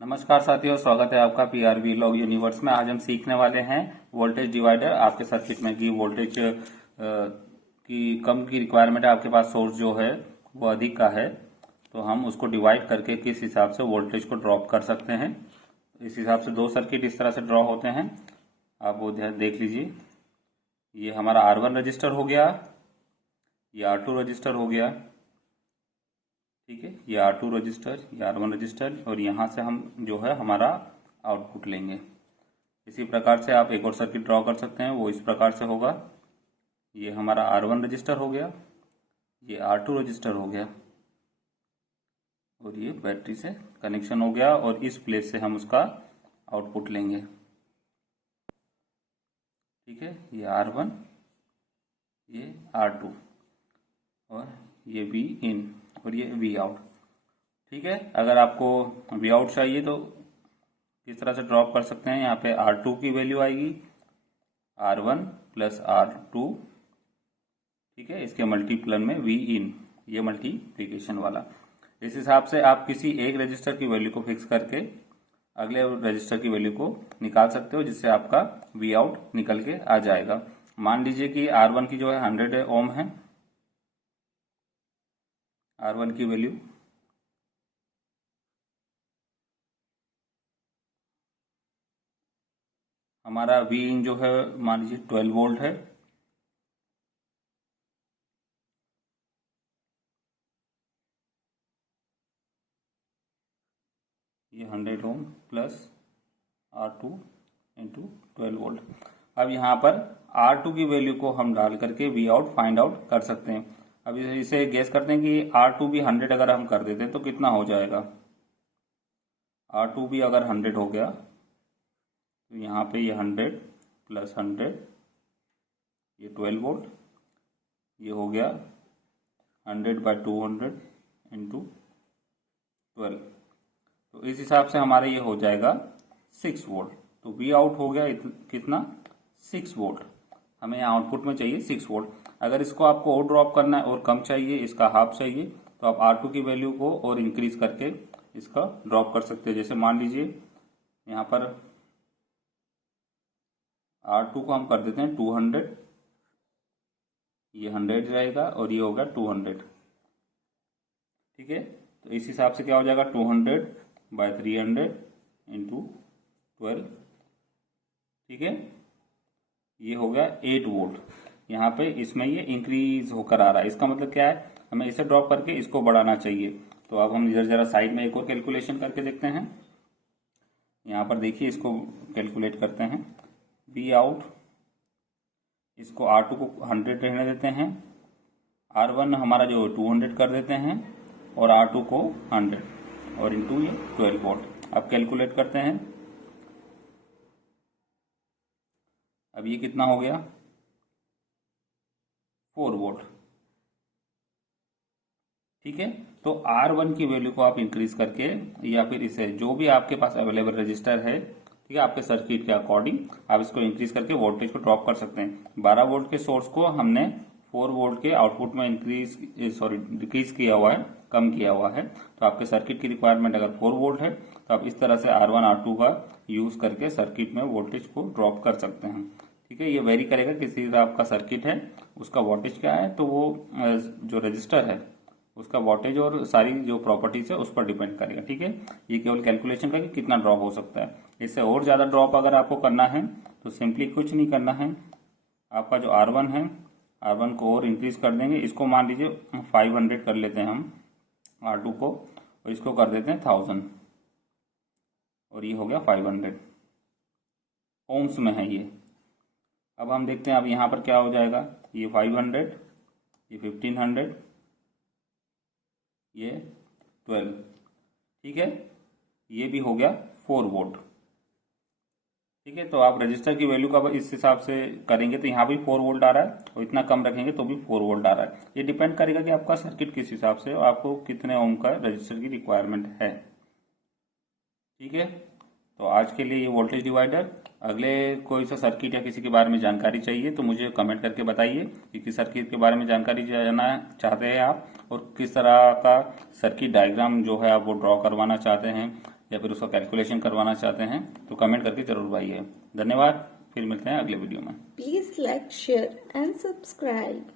नमस्कार साथियों, स्वागत है आपका पीआरवी लॉग यूनिवर्स में। आज हम सीखने वाले हैं वोल्टेज डिवाइडर। आपके सर्किट में की वोल्टेज की कम की रिक्वायरमेंट है, आपके पास सोर्स जो है वो अधिक का है, तो हम उसको डिवाइड करके किस हिसाब से वोल्टेज को ड्रॉप कर सकते हैं। इस हिसाब से दो सर्किट इस तरह से ड्रॉ होते हैं, आप वो देख लीजिए। ये हमारा R1 रजिस्टर हो गया, ये R2 रजिस्टर हो गया, ठीक है। ये R2 रजिस्टर, ये R1 रजिस्टर, और यहाँ से हम जो है हमारा आउटपुट लेंगे। इसी प्रकार से आप एक और सर्किट ड्रॉ कर सकते हैं, वो इस प्रकार से होगा। ये हमारा R1 रजिस्टर हो गया, ये R2 रजिस्टर हो गया, और ये बैटरी से कनेक्शन हो गया, और इस प्लेस से हम उसका आउटपुट लेंगे, ठीक है। ये R1, ये R2, और ये V इन और ये V आउट, ठीक है। अगर आपको V आउट चाहिए तो किस तरह से ड्रॉप कर सकते हैं। यहाँ पे R2 की वैल्यू आएगी R1 प्लस R2, ठीक है। इसके मल्टीप्लन में V इन, ये मल्टीप्लीकेशन वाला। इस हिसाब से आप किसी एक रजिस्टर की वैल्यू को फिक्स करके अगले रजिस्टर की वैल्यू को निकाल सकते हो, जिससे आपका V आउट निकल के आ जाएगा। मान लीजिए कि R1 की जो है 100 ओम है, R1 की वैल्यू हमारा V इन जो है मान लीजिए 12 वोल्ट है, ये 100 ohm plus R2 into 12 volt. अब यहाँ पर R2 की वैल्यू को हम डाल करके V आउट फाइंड आउट कर सकते हैं। अब इसे गेस करते हैं कि R2 भी 100 अगर हम कर देते तो कितना हो जाएगा। R2 भी अगर 100 हो गया तो यहाँ पे ये 100 प्लस 100, ये 12 वोल्ट, ये हो गया 100/200 इंटू 12। तो इस हिसाब से हमारा ये हो जाएगा 6 वोल्ट। तो V आउट हो गया कितना, 6 वोल्ट। हमें आउटपुट में चाहिए 6 वोल्ट। अगर इसको आपको और ड्रॉप करना है और कम चाहिए, इसका हाफ चाहिए, तो आप R2 की वैल्यू को और इंक्रीज करके इसका ड्रॉप कर सकते हैं। जैसे मान लीजिए यहाँ पर R2 को हम कर देते हैं 200, ये 100 रहेगा और ये होगा 200, ठीक है। तो इस हिसाब से क्या हो जाएगा, 200/300 इंटू 12, ठीक है। ये हो गया 8 वोल्ट। यहाँ पे इसमें ये इंक्रीज होकर आ रहा है, इसका मतलब क्या है, हमें इसे ड्रॉप करके इसको बढ़ाना चाहिए। तो अब हम इधर जरा साइड में एक और कैलकुलेशन करके देखते हैं। यहाँ पर देखिए, इसको कैलकुलेट करते हैं। V आउट, इसको R2 को 100 रहने देते हैं, R1 हमारा जो 200 कर देते हैं, और R2 को 100, और इंटू ये 12 वोल्ट। अब कैलकुलेट करते हैं। अब ये कितना हो गया, 4 वोल्ट, ठीक है। तो R1 की वैल्यू को आप इंक्रीज करके, या फिर इसे जो भी आपके पास अवेलेबल रजिस्टर है, ठीक है, आपके सर्किट के अकॉर्डिंग आप इसको इंक्रीज करके वोल्टेज को ड्रॉप कर सकते हैं। 12 वोल्ट के सोर्स को हमने 4 वोल्ट के आउटपुट में डिक्रीज किया हुआ है, कम किया हुआ है। तो आपके सर्किट की रिक्वायरमेंट अगर 4 वोल्ट है, तो आप इस तरह से R1 R2 का यूज करके सर्किट में वोल्टेज को ड्रॉप कर सकते हैं, ठीक है। ये वेरी करेगा किसी आपका सर्किट है, उसका वोल्टेज क्या है, तो वो जो रजिस्टर है उसका वोल्टेज और सारी जो प्रॉपर्टीज है उस पर डिपेंड करेगा, ठीक है। ये केवल कैलकुलेशन का कि कितना ड्रॉप हो सकता है। इससे और ज्यादा ड्रॉप अगर आपको करना है तो सिंपली कुछ नहीं करना है, आपका जो R1 है, R1 को और इंक्रीज कर देंगे। इसको मान लीजिए 500 कर लेते हैं हम R2 को, और इसको कर देते हैं 1000, और ये हो गया 500 ओम्स में है ये। अब हम देखते हैं अब यहाँ पर क्या हो जाएगा, ये 500, ये 1500, ये 12, ठीक है। ये भी हो गया 4 वोल्ट, ठीक है। तो आप रजिस्टर की वैल्यू का इस हिसाब से करेंगे तो यहाँ भी 4 वोल्ट आ रहा है, और इतना कम रखेंगे तो भी 4 वोल्ट आ रहा है। ये डिपेंड करेगा कि आपका सर्किट किस हिसाब से और आपको कितने ओम का रजिस्टर की रिक्वायरमेंट है, ठीक है। तो आज के लिए ये वोल्टेज डिवाइडर। अगले कोई सा सर्किट या किसी के बारे में जानकारी चाहिए तो मुझे कमेंट करके बताइए कि किस सर्किट के बारे में जानकारी जानना चाहते हैं आप, और किस तरह का सर्किट डायग्राम जो है आप वो ड्रॉ करवाना चाहते हैं, या फिर उसका कैलकुलेशन करवाना चाहते हैं तो कमेंट करके जरूर बताइए। धन्यवाद, फिर मिलते हैं अगले वीडियो में। Please like, share and subscribe.